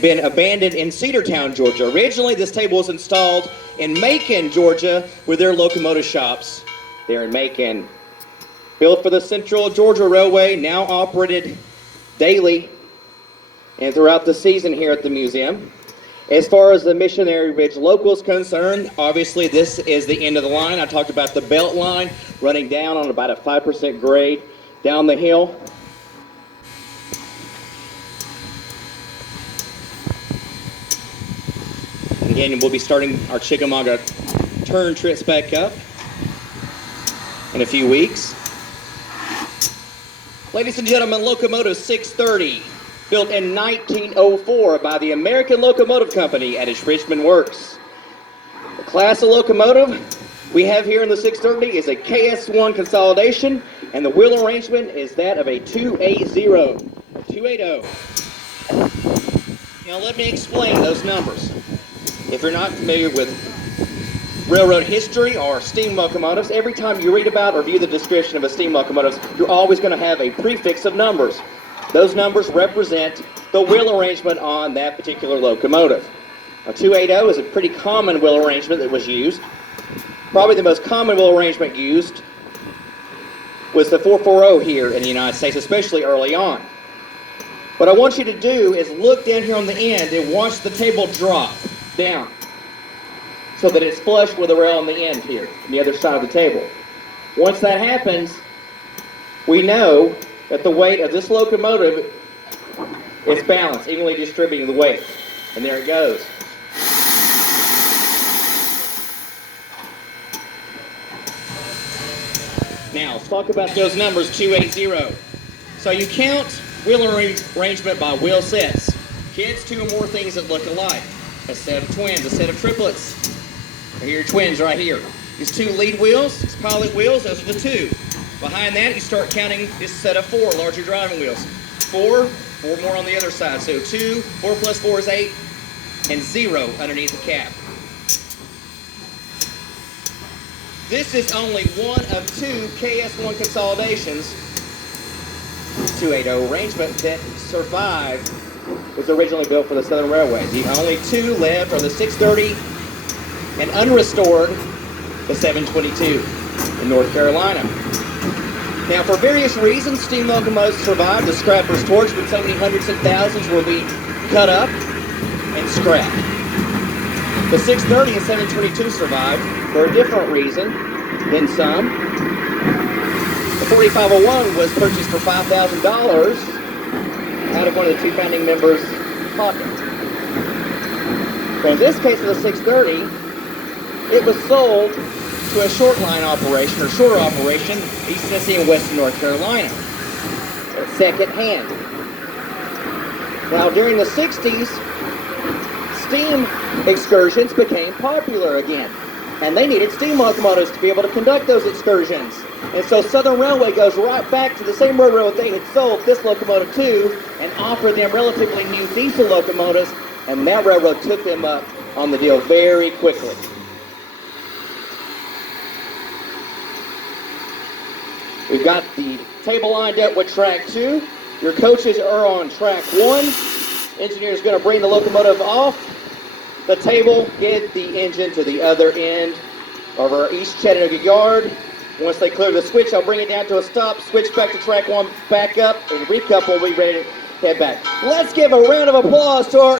been abandoned in Cedartown, Georgia. Originally, this table was installed in Macon, Georgia, with their locomotive shops there in Macon. Built for the Central Georgia Railway, now operated daily and throughout the season here at the museum. As far as the Missionary Ridge Local is concerned, obviously this is the end of the line. I talked about the belt line running down on about a 5% grade down the hill. Again, we'll be starting our Chickamauga turn trips back up in a few weeks. Ladies and gentlemen, Locomotive 630, built in 1904 by the American Locomotive Company at its Richmond Works. The class of locomotive we have here in the 630 is a KS1 consolidation, and the wheel arrangement is that of a 280. Now let me explain those numbers. If you're not familiar with railroad history or steam locomotives, every time you read about or view the description of a steam locomotive, you're always going to have a prefix of numbers. Those numbers represent the wheel arrangement on that particular locomotive. A 280 is a pretty common wheel arrangement that was used. Probably the most common wheel arrangement used was the 440 here in the United States, especially early on. What I want you to do is look down here on the end and watch the table drop down so that it's flush with the rail on the end here, on the other side of the table. Once that happens, we know that the weight of this locomotive is balanced, evenly distributing the weight. And there it goes. Now, let's talk about those numbers, 280. So you count wheel arrangement by wheel sets. Kids, two or more things that look alike. A set of twins, a set of triplets. Here are your twins right here. These two lead wheels, these pilot wheels, those are the two. Behind that, you start counting this set of four larger driving wheels. Four more on the other side. So 2, 4 plus 4 is 8, and 0 underneath the cap. This is only one of two KS1 consolidations, 280 arrangement that survived. Was originally built for the Southern Railway. The only two left are the 630 and unrestored the 722 in North Carolina. Now, for various reasons, steam locomotives survived. The scrapper's torch, but so many hundreds and thousands will be cut up and scrapped. The 630 and 722 survived for a different reason than some. The 4501 was purchased for $5,000 out of one of the two founding members' pockets. But in this case of the 630, it was sold to a short line operation, or shorter operation, East Tennessee and Western North Carolina, second hand. Now, during the 60s, steam excursions became popular again, and they needed steam locomotives to be able to conduct those excursions. And so Southern Railway goes right back to the same railroad they had sold this locomotive to and offered them relatively new diesel locomotives, and that railroad took them up on the deal very quickly. We've got the table lined up with track 2. Your coaches are on track 1. Engineer's going to bring the locomotive off the table, get the engine to the other end of our East Chattanooga yard. Once they clear the switch, I'll bring it down to a stop, switch back to track 1, back up, and recouple. We'll be ready to head back. Let's give a round of applause to our